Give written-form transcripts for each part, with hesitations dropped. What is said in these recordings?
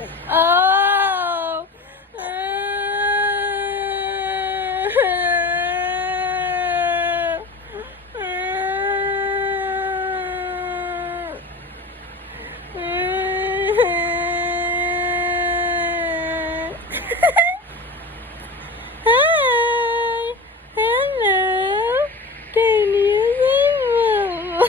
Oh! Hi! Hello! Can you say wow?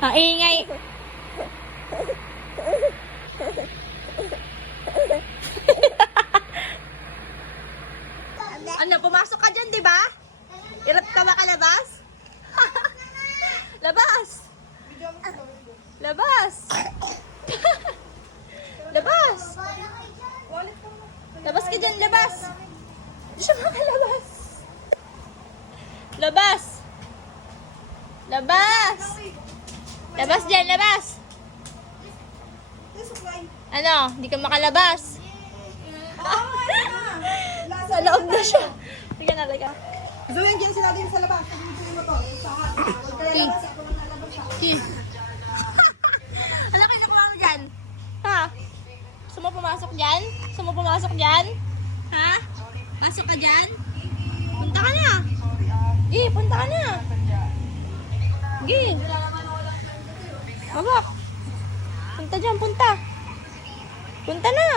Ang ingay. Ano, pumasok ka dyan, di ba? Irap ka makalabas? Labas! Labas! Labas! Labas ka dyan, labas! Hindi siya makalabas. Labas! Labas! Labas dyan, labas! Ano, hindi ka makalabas? Sa loob na siya. Sige na, laga. Zoe, yan sila din sa labas. Sabihin mo to. Ano kayo nakuha mo dyan? Ha? Gusto mo pumasok dyan? Gusto mo pumasok dyan? Ha? Pasok ka dyan? Punta ka na. Gi, punta ka na. Gi. Babak. Punta dyan, punta. Punta na.